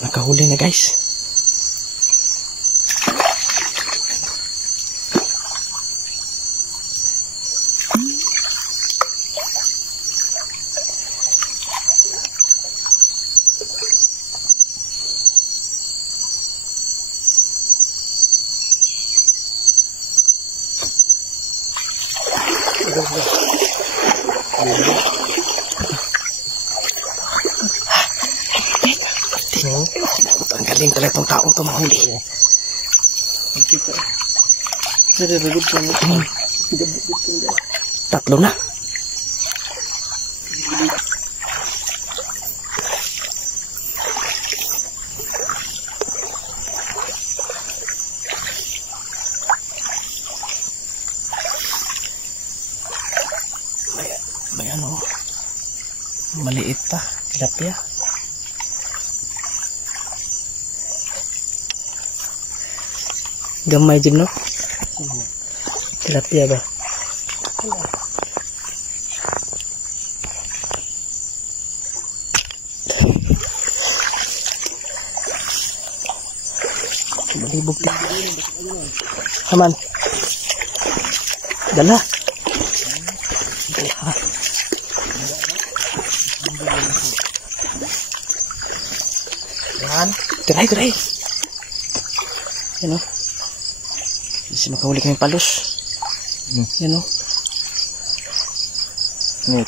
Nakahuli na guys. Ang galing talaga itong taong ito mahuli. Tatlo na. May ano, maliit pa, tilapia. Gamay dyan, no? Tilapia ba? Malibog din. Aman. Dala. Dala. Yan. Tiray. Yan, no? Kasi makahuli kami palos. Yan, o. Net.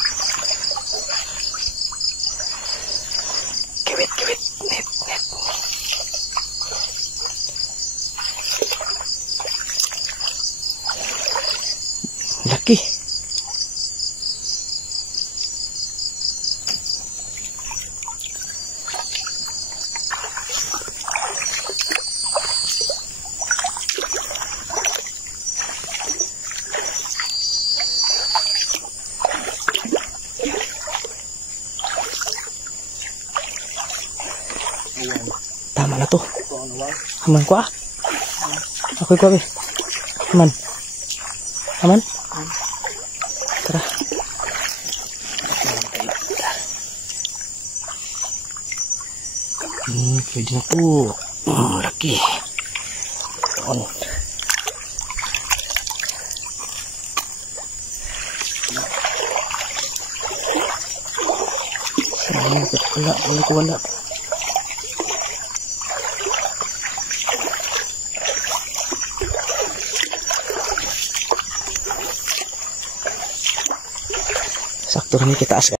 Kiwit. Net. Laki. Tama na to. Aman ko ah. Ako'y ko eh. Aman. Tara. Pwede na po. Laki. On. Wala. Sakto kami kita as